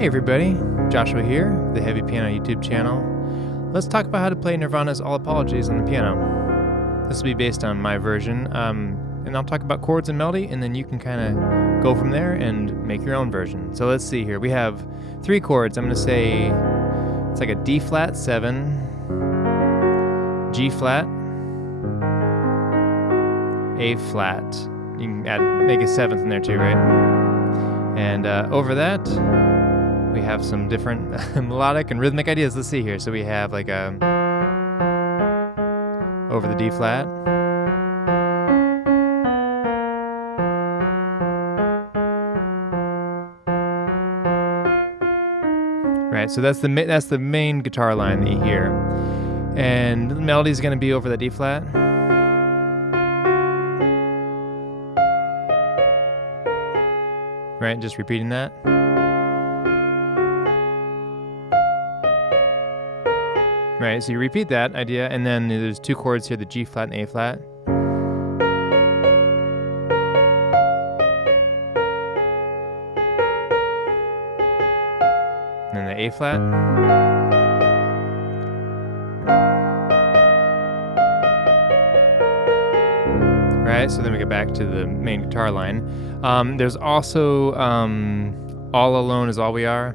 Hey everybody, Joshua here, the Heavypiano YouTube channel. Let's talk about how to play Nirvana's All Apologies on the piano. This will be based on my version, and I'll talk about chords and melody, and then you can kind of go from there and make your own version. So let's see here. We have 3 chords. I'm going to say it's like a D flat 7, G flat, A flat. You can make a 7th in there too, right? And over that, we have some different melodic and rhythmic ideas. Let's see here. So we have like a over the D flat. Right. So that's the main guitar line that you hear, and the melody is going to be over the D flat. Right. Just repeating that. Right, so you repeat that idea, and then there's 2 chords here, the G flat and A flat. And then the A flat. Right, so then we get back to the main guitar line. There's also All Alone Is All We Are.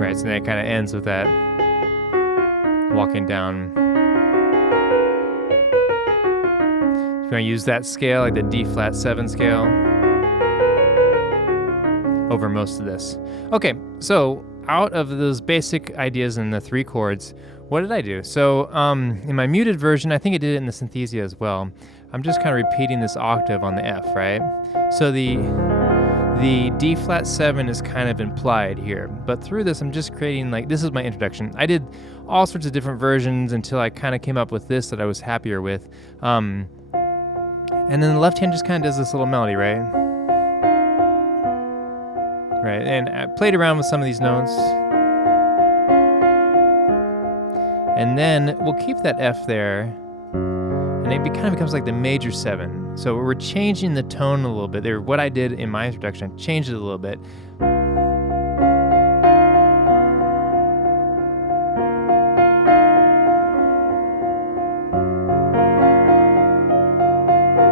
Right, so then it kind of ends with that walking down. If you want to use that scale, like the D flat 7 scale, over most of this. Okay, so out of those basic ideas in the 3 chords, what did I do? So in my muted version, I think I did it in the Synthesia as well. I'm just kind of repeating this octave on the F, right? So the D flat 7 is kind of implied here, but through this I'm just creating, like, this is my introduction. I did all sorts of different versions until I kind of came up with this that I was happier with. And then the left hand just kind of does this little melody, right? Right, and I played around with some of these notes. And then we'll keep that F there, and it kind of becomes like the major 7. So we're changing the tone a little bit there. What I did in my introduction, I changed it a little bit.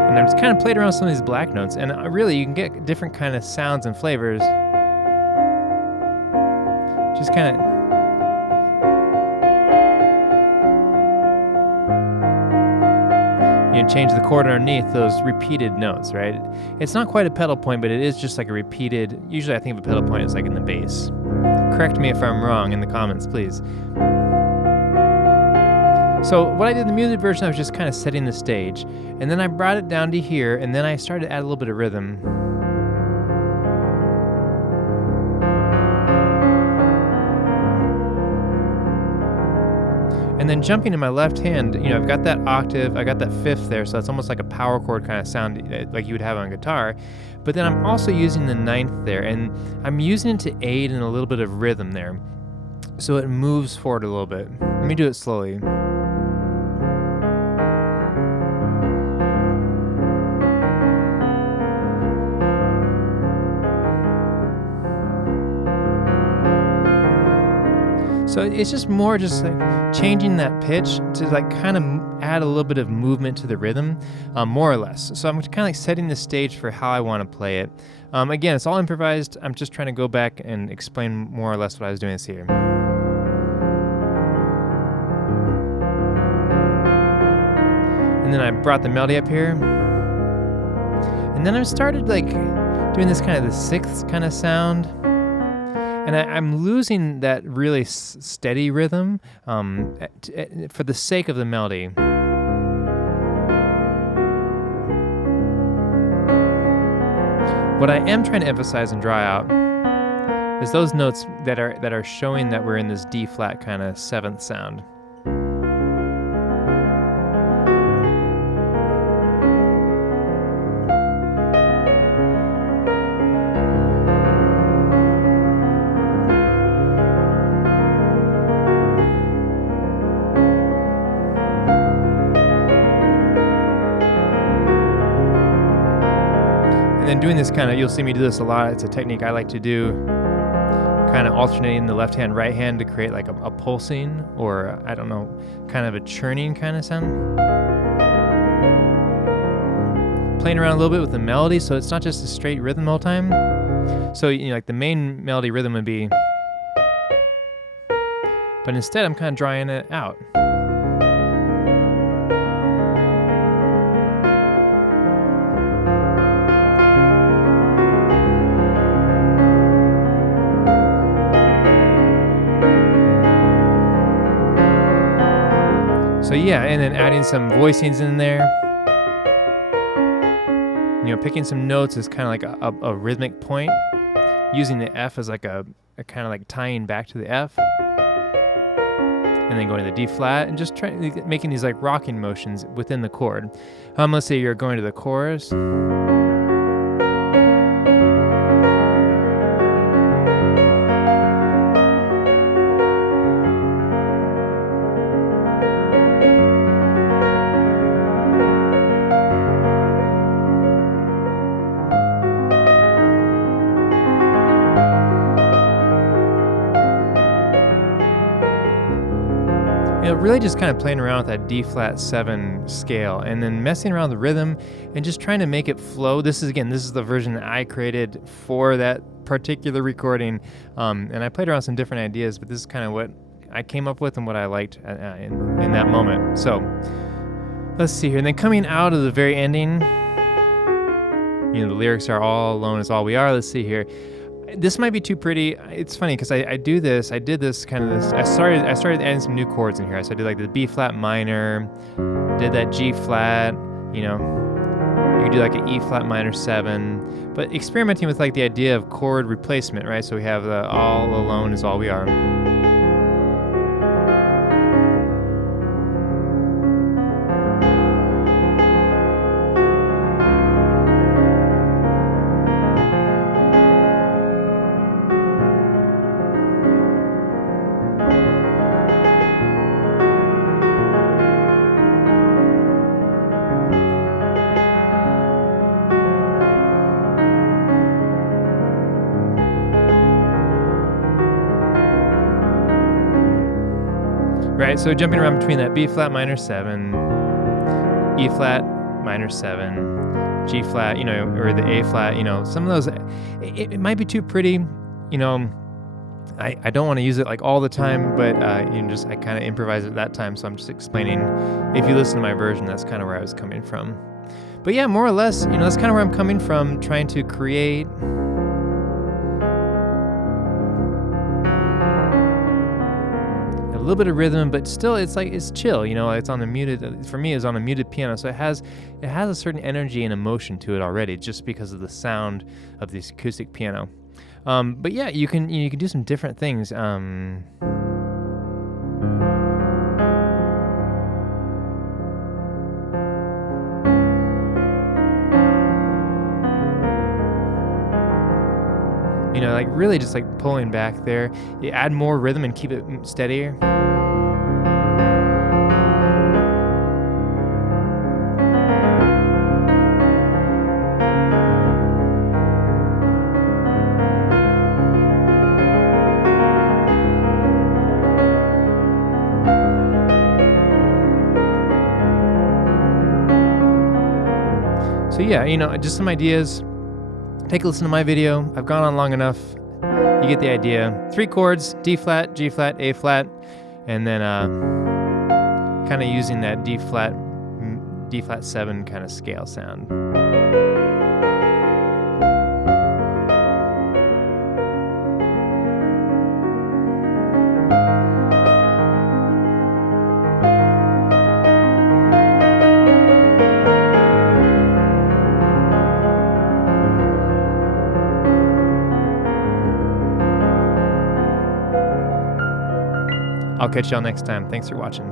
And I'm just kind of played around with some of these black notes, and really you can get different kind of sounds and flavors. Just kind of change the chord underneath those repeated notes, right? It's not quite a pedal point, but it is just like a repeated, usually I think of a pedal point as like in the bass. Correct me if I'm wrong in the comments, please. So what I did in the muted version, I was just kind of setting the stage, and then I brought it down to here, and then I started to add a little bit of rhythm. And then jumping in my left hand, you know, I've got that octave, I got that 5th there, so it's almost like a power chord kind of sound like you would have on guitar. But then I'm also using the 9th there, and I'm using it to aid in a little bit of rhythm there. So it moves forward a little bit. Let me do it slowly. So it's just more just like changing that pitch to like kind of add a little bit of movement to the rhythm, more or less. So I'm kind of like setting the stage for how I want to play it. Again, it's all improvised. I'm just trying to go back and explain more or less what I was doing this here. And then I brought the melody up here. And then I started like doing this kind of the 6th kind of sound. And I'm losing that really steady rhythm for the sake of the melody. What I am trying to emphasize and draw out is those notes that are showing that we're in this D flat kind of 7th sound. and doing this kind of, you'll see me do this a lot. It's a technique I like to do, kind of alternating the left hand, right hand to create like a pulsing, or I don't know, kind of a churning kind of sound. Playing around a little bit with the melody, so it's not just a straight rhythm the whole time. So like the main melody rhythm would be, but instead I'm kind of drawing it out. So yeah, and then adding some voicings in there. Picking some notes is kind of like a rhythmic point, using the F as like a kind of like tying back to the F, and then going to the D flat, and just making these like rocking motions within the chord. Let's say you're going to the chorus. Really just kind of playing around with that D flat 7 scale, and then messing around with the rhythm and just trying to make it flow. This is the version that I created for that particular recording, and I played around with some different ideas, but this is kind of what I came up with and what I liked in that moment. So let's see here. And then coming out of the very ending, the lyrics are all alone is all we are. Let's see here. This might be too pretty. It's funny because I did this kind of this. I started adding some new chords in here. So I did like the B flat minor, did that G flat. You could do like an E flat minor 7, but experimenting with like the idea of chord replacement, right? So we have the all alone is all we are. Right, so jumping around between that B flat minor 7, E flat minor 7, G flat, or the A flat, some of those, it might be too pretty, I don't want to use it like all the time, but I kind of improvise at that time, so I'm just explaining. If you listen to my version, that's kind of where I was coming from. But yeah, more or less, that's kind of where I'm coming from, trying to create a little bit of rhythm, but still it's chill, it's on the muted, for me it's on a muted piano, so it has a certain energy and emotion to it already, just because of the sound of this acoustic piano. But yeah, you can do some different things. Like really just like pulling back there. You add more rhythm and keep it steadier. So yeah, just some ideas. Take a listen to my video. I've gone on long enough. You get the idea. 3 chords, D flat, G flat, A flat, and then kind of using that D flat 7 kind of scale sound. I'll catch y'all next time. Thanks for watching.